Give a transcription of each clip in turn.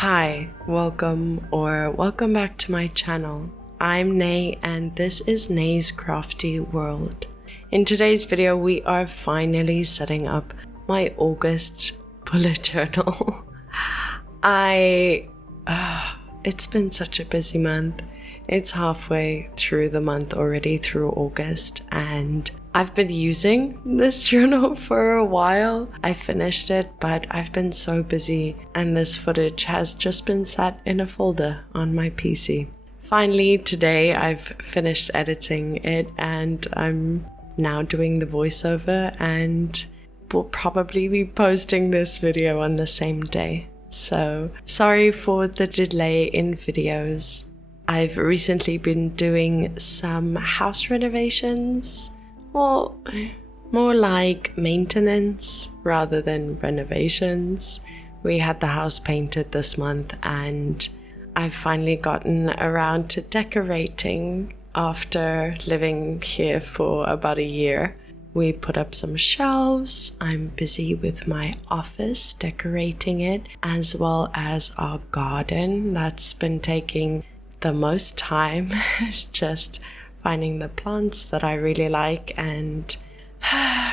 Hi, welcome back to my channel. I'm 𝐻𝐈 and this is 𝐻𝐈's Crafty World. In today's video, we are finally setting up my August bullet journal. It's been such a busy month. It's halfway through the month already, through August, and I've been using this journal for a while. I finished it, but I've been so busy and this footage has just been sat in a folder on my PC. Finally, today I've finished editing it and I'm now doing the voiceover and will probably be posting this video on the same day. So sorry for the delay in videos. I've recently been doing some house renovations. Well, more like maintenance rather than renovations. We had the house painted this month and I've finally gotten around to decorating after living here for about a year. We put up some shelves. I'm busy with my office decorating it, as well as our garden. That's been taking the most time. It's just finding the plants that I really like and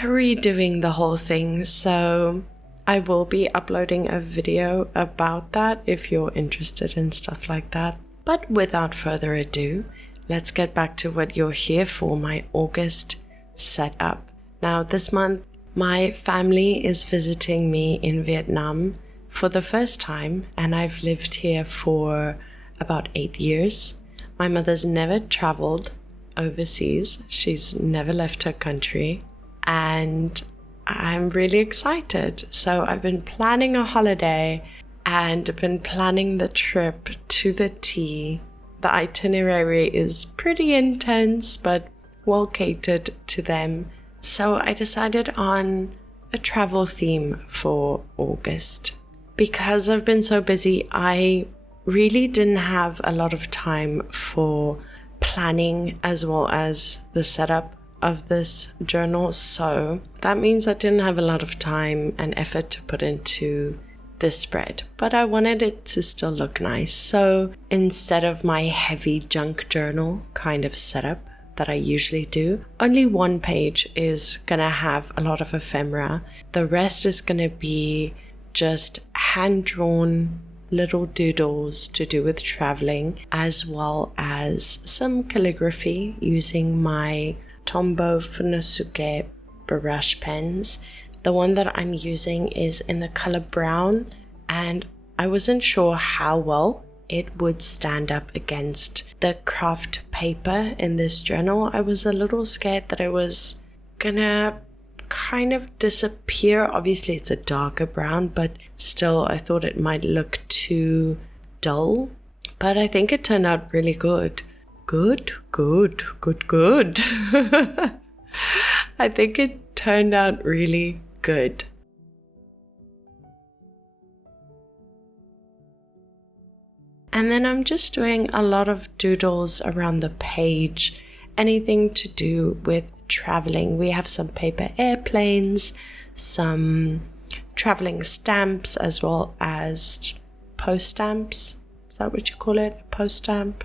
redoing the whole thing. So I will be uploading a video about that if you're interested in stuff like that. But without further ado, let's get back to what you're here for, my August setup. Now this month, my family is visiting me in Vietnam for the first time, and I've lived here for about 8 years. My mother's never traveled overseas. She's never left her country and I'm really excited. So I've been planning a holiday and been planning the trip to the T. The itinerary is pretty intense but well catered to them. So I decided on a travel theme for August. Because I've been so busy, I really didn't have a lot of time for planning as well as the setup of this journal, so that means I didn't have a lot of time and effort to put into this spread, but I wanted it to still look nice. So instead of my heavy junk journal kind of setup that I usually do, only one page is gonna have a lot of ephemera. The rest is gonna be just hand-drawn little doodles to do with traveling, as well as some calligraphy using my Tombow Funosuke brush pens. The one that I'm using is in the color brown, and I wasn't sure how well it would stand up against the craft paper in this journal. I was a little scared that it was gonna kind of disappear. Obviously it's a darker brown, but still I thought it might look too dull, but I think it turned out really good. Good. I think it turned out really good. And then I'm just doing a lot of doodles around the page, anything to do with traveling. We have some paper airplanes, some traveling stamps, as well as post stamps. Is that what you call it? A post stamp?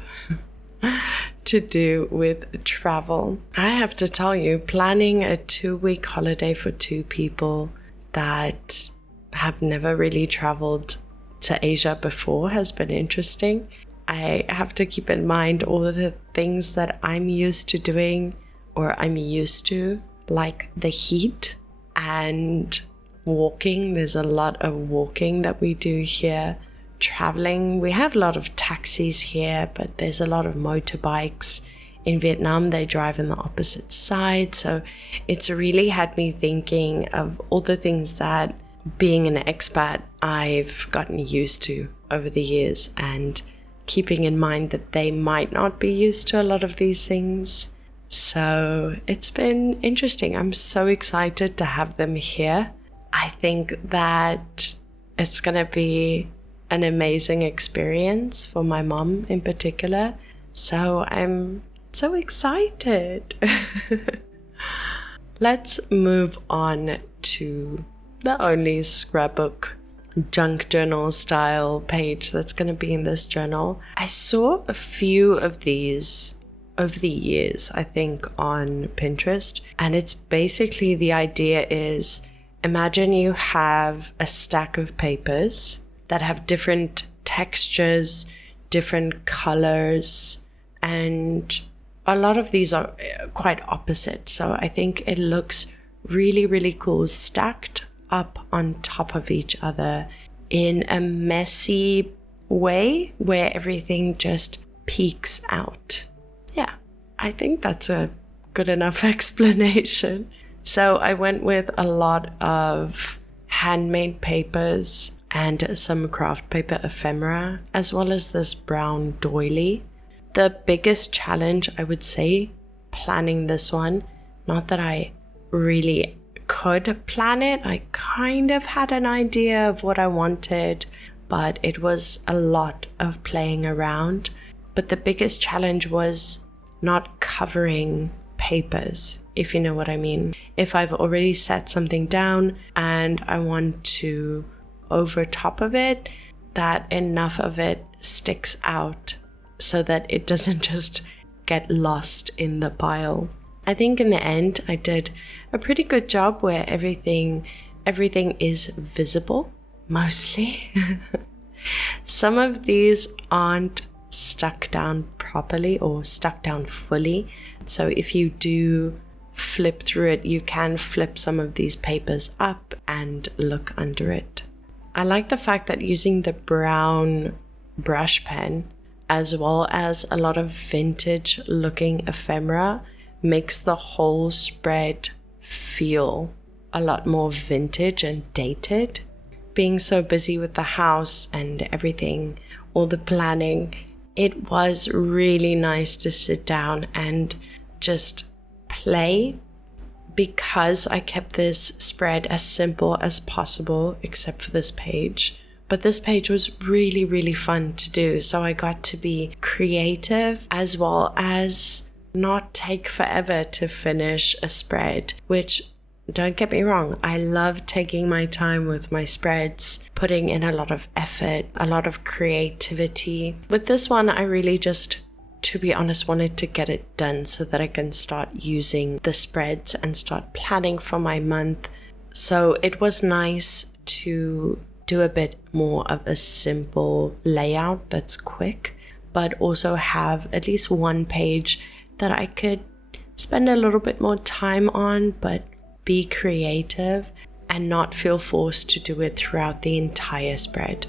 To do with travel. I have to tell you, planning a 2-week holiday for 2 people that have never really traveled to Asia before has been interesting. I have to keep in mind all of the things that I'm used to doing, or I'm used to, like the heat and walking. There's a lot of walking that we do here. Traveling, we have a lot of taxis here, but there's a lot of motorbikes. In Vietnam, they drive on the opposite side. So it's really had me thinking of all the things that being an expat I've gotten used to over the years, and keeping in mind that they might not be used to a lot of these things. So it's been interesting. I'm so excited to have them here. I think that it's gonna be an amazing experience for my mom in particular. So I'm so excited. Let's move on to the only scrapbook junk journal style page that's going to be in this journal. I saw a few of these over the years, I think, on Pinterest, and it's basically, the idea is, imagine you have a stack of papers that have different textures, different colors, and a lot of these are quite opposite. So I think it looks really, really cool, stacked up on top of each other in a messy way where everything just peeks out. Yeah, I think that's a good enough explanation. So I went with a lot of handmade papers and some craft paper ephemera, as well as this brown doily. The biggest challenge, I would say, planning this one, not that I really could plan it, I kind of had an idea of what I wanted, but it was a lot of playing around. But the biggest challenge was not covering papers, if you know what I mean. If I've already set something down and I want to over top of it, that enough of it sticks out so that it doesn't just get lost in the pile. I think in the end I did a pretty good job where everything is visible, mostly. Some of these aren't stuck down properly or stuck down fully. So if you do flip through it, you can flip some of these papers up and look under it. I like the fact that using the brown brush pen, as well as a lot of vintage looking ephemera, makes the whole spread feel a lot more vintage and dated. Being so busy with the house and everything, all the planning, it was really nice to sit down and just play, because I kept this spread as simple as possible, except for this page. But this page was really, really fun to do. So I got to be creative, as well as not take forever to finish a spread, which, don't get me wrong, I love taking my time with my spreads, putting in a lot of effort, a lot of creativity. With this one, I really just, to be honest, wanted to get it done so that I can start using the spreads and start planning for my month. So it was nice to do a bit more of a simple layout that's quick, but also have at least one page that I could spend a little bit more time on, but be creative and not feel forced to do it throughout the entire spread.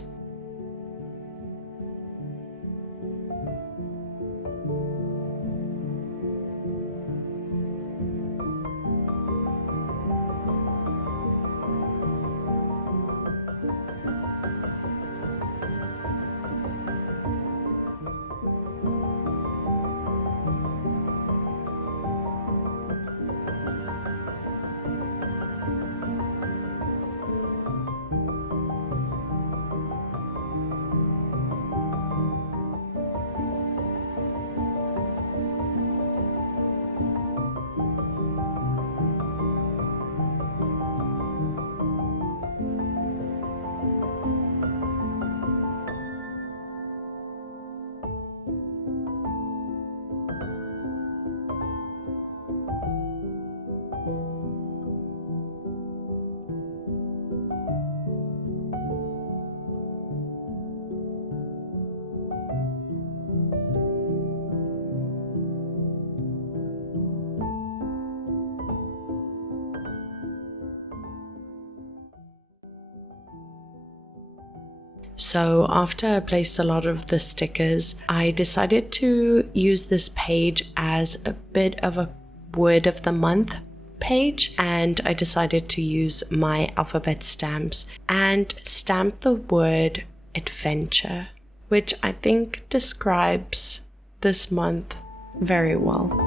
So after I placed a lot of the stickers, I decided to use this page as a bit of a word of the month page, and I decided to use my alphabet stamps and stamp the word adventure, which I think describes this month very well.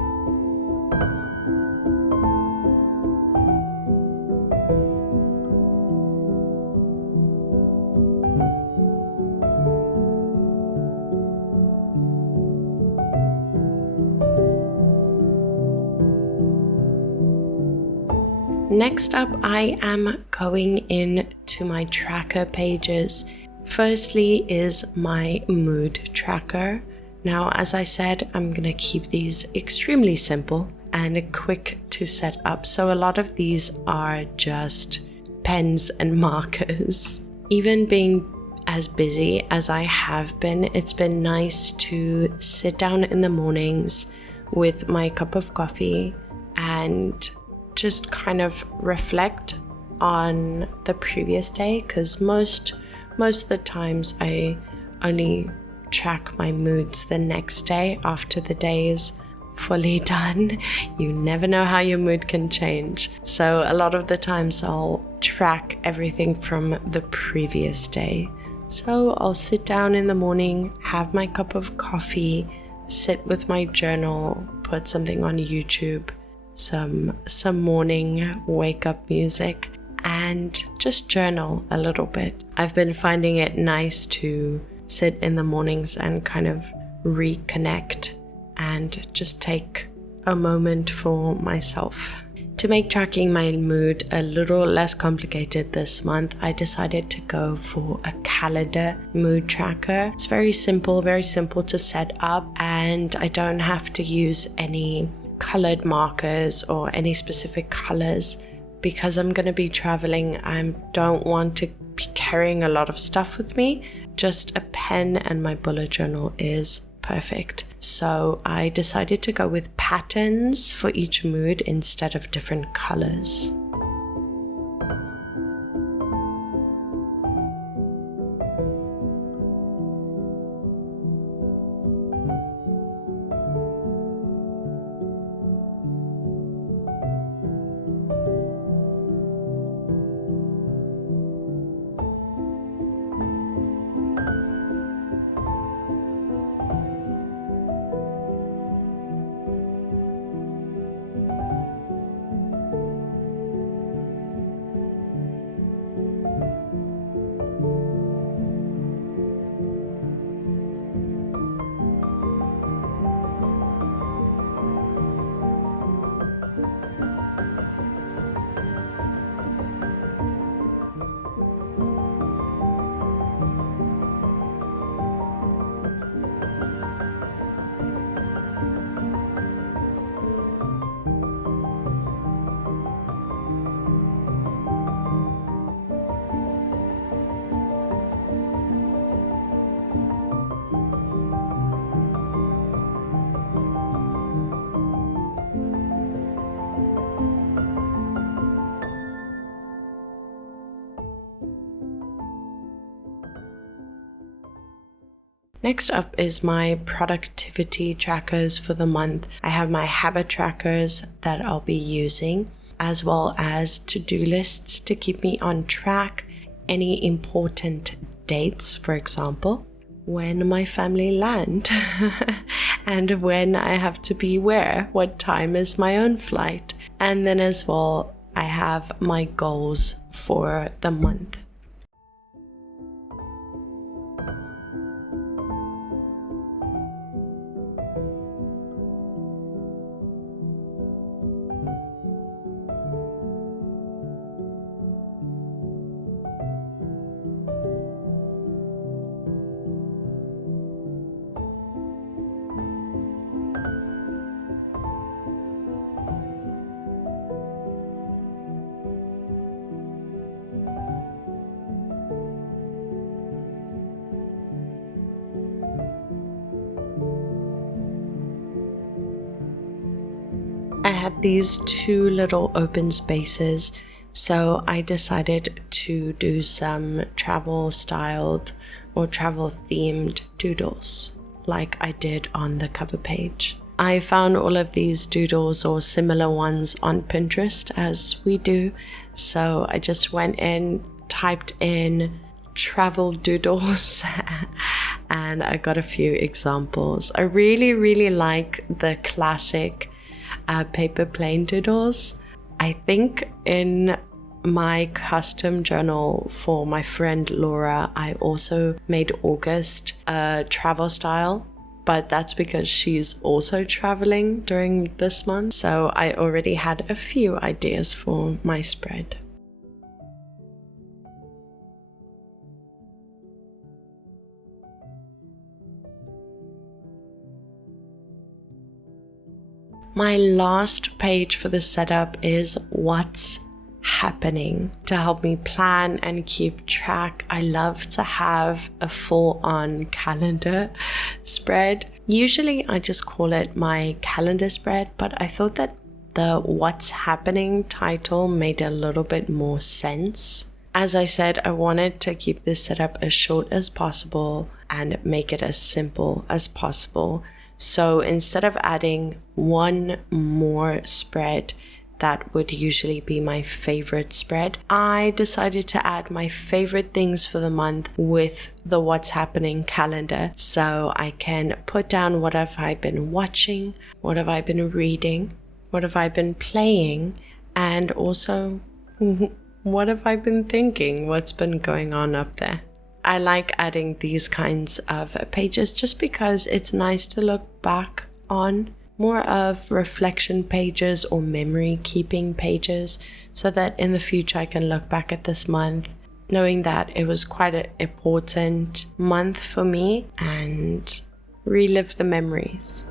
Next up, I am going into my tracker pages. Firstly is my mood tracker. Now, as I said, I'm gonna keep these extremely simple and quick to set up. So a lot of these are just pens and markers. Even being as busy as I have been, it's been nice to sit down in the mornings with my cup of coffee and just kind of reflect on the previous day, because most of the times I only track my moods the next day after the day is fully done. You never know how your mood can change. So a lot of the times I'll track everything from the previous day. So I'll sit down in the morning, have my cup of coffee, sit with my journal, put something on YouTube, some morning wake up music, and just journal a little bit. I've been finding it nice to sit in the mornings and kind of reconnect and just take a moment for myself. To make tracking my mood a little less complicated this month, I decided to go for a calendar mood tracker. It's very simple to set up, and I don't have to use any colored markers or any specific colors because I'm going to be traveling. I don't want to be carrying a lot of stuff with me. Just a pen and my bullet journal is perfect. So I decided to go with patterns for each mood instead of different colors. Next up is my productivity trackers for the month. I have my habit trackers that I'll be using, as well as to-do lists to keep me on track, any important dates, for example, when my family land, and when I have to be where, what time is my own flight. And then as well, I have my goals for the month. I had these two little open spaces, so I decided to do some travel styled or travel themed doodles like I did on the cover page. I found all of these doodles or similar ones on Pinterest, as we do, so I just went in, typed in travel doodles and I got a few examples. I really like the classic paper plane doodles. I think in my custom journal for my friend Laura, I also made August a travel style but that's because she's also traveling during this month. So I already had a few ideas for my spread. My last page for the setup is what's happening to help me plan and keep track. I love to have a full-on calendar spread. Usually I just call it my calendar spread, but I thought that the what's happening title made a little bit more sense. As I said, I wanted to keep this setup as short as possible and make it as simple as possible. So instead of adding one more spread that would usually be my favorite spread, I decided to add my favorite things for the month with the what's happening calendar. So I can put down what have I been watching, what have I been reading, what have I been playing, and also what have I been thinking, what's been going on up there. I like adding these kinds of pages just because it's nice to look back on, more of reflection pages or memory keeping pages, so that in the future I can look back at this month knowing that it was quite an important month for me and relive the memories.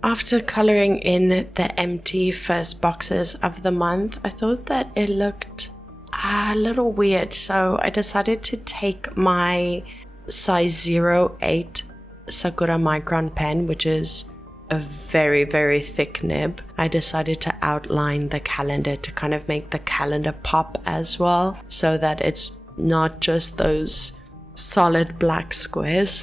After coloring in the empty first boxes of the month, I thought that it looked a little weird, so I decided to take my size 08 Sakura micron pen, which is a very, very thick nib. I decided to outline the calendar to kind of make the calendar pop as well, so that it's not just those solid black squares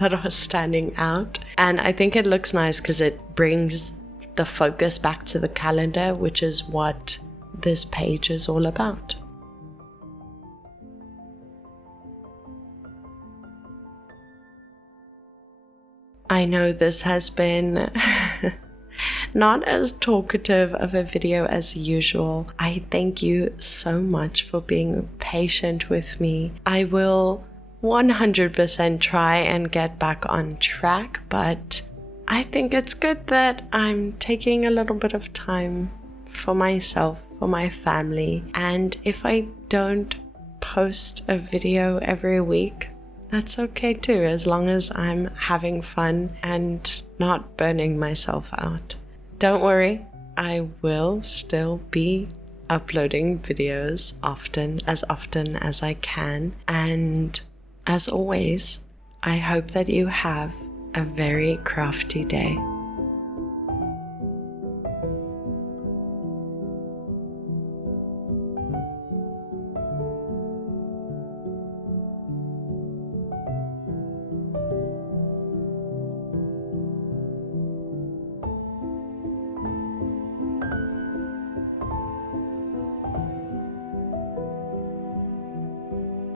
that are standing out. And I think it looks nice because it brings the focus back to the calendar, which is what this page is all about. I know this has been not as talkative of a video as usual. I thank you so much for being patient with me. I will 100% try and get back on track, but I think it's good that I'm taking a little bit of time for myself, for my family, and if I don't post a video every week, that's okay too, as long as I'm having fun and not burning myself out. Don't worry, I will still be uploading videos often as I can, and as always, I hope that you have a very crafty day.